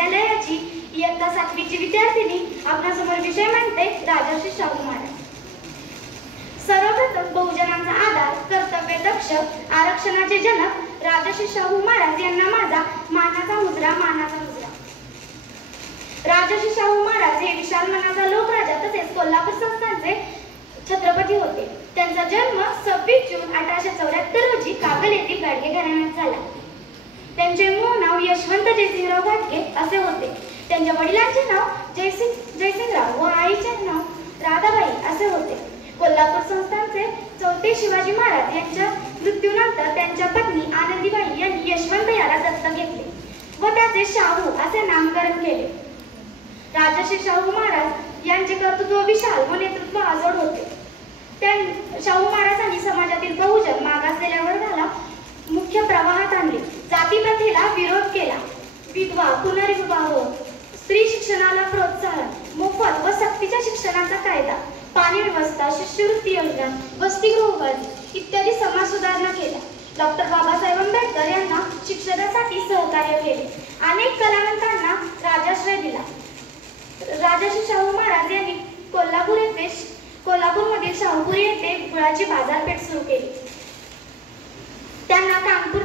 विद्यालयाची इयत्ता 7वीची विद्यार्थिनी आपणासमोर विषय मांडते राजर्षी शाहू महाराज। सर्वप्रथम बहुजनांचा आधार, कर्तव्यदक्ष, आरक्षणाचे जनक राजर्षी शाहू महाराज यांना माझा मानाचा मुजरा। राजर्षी शाहू महाराज हे विशाल मनाचा लोकराजा तसेच कोल्हापूर संस्थानचे छत्रपती होते। त्यांचा जन्म 26 जून 1874 रोजी कागल येथील गाडगे घराण्यात झाला। त्यांचे मूळ नाव यशवंत जयसिंगराव घाटगे असे होते। त्यांच्या वडिलांचे नाव जयसिंगराव व आईचे नाव राधाबाई असे होते। कोल्हापूर संस्थानचे चौथे शिवाजी महाराज यांच्या मृत्यूनंतर त्यांच्या पत्नी आनंदीबाई यांनी यशवंत याला दत्तक घेतले व त्याचे शाहू असे नामकरण केले। राजर्षी शाहू महाराज यांचे कर्तृत्व विशाल व नेतृत्व अजोड होते। शाहू महाराजांनी समाजातील बहुजन मागासलेल्या वर्गाला मुख्य प्रवाहात आणले, जातीप्रथेला विरोध केला, विधवा पुनर्विवाह, स्त्री शिक्षणाला प्रोत्साहन, मोफत व सक्तीच्या शिक्षणाचा कायदा, पाणी व्यवस्था, शिष्यवृत्ती योजना, वसतिगृह उभारणी इत्यादी समाज सुधारणा केल्या। डॉक्टर बाबासाहेब आंबेडकर यांना शिक्षणासाठी सहकार्य केले। अनेक कलावंतांना राजाश्रय दिला। राजर्षी शाहू महाराज यांनी कोल्हापूरमधील शाहूपुरी येथे गुळाची बाजारपेठ सुरू केली। त्यांना कानपूर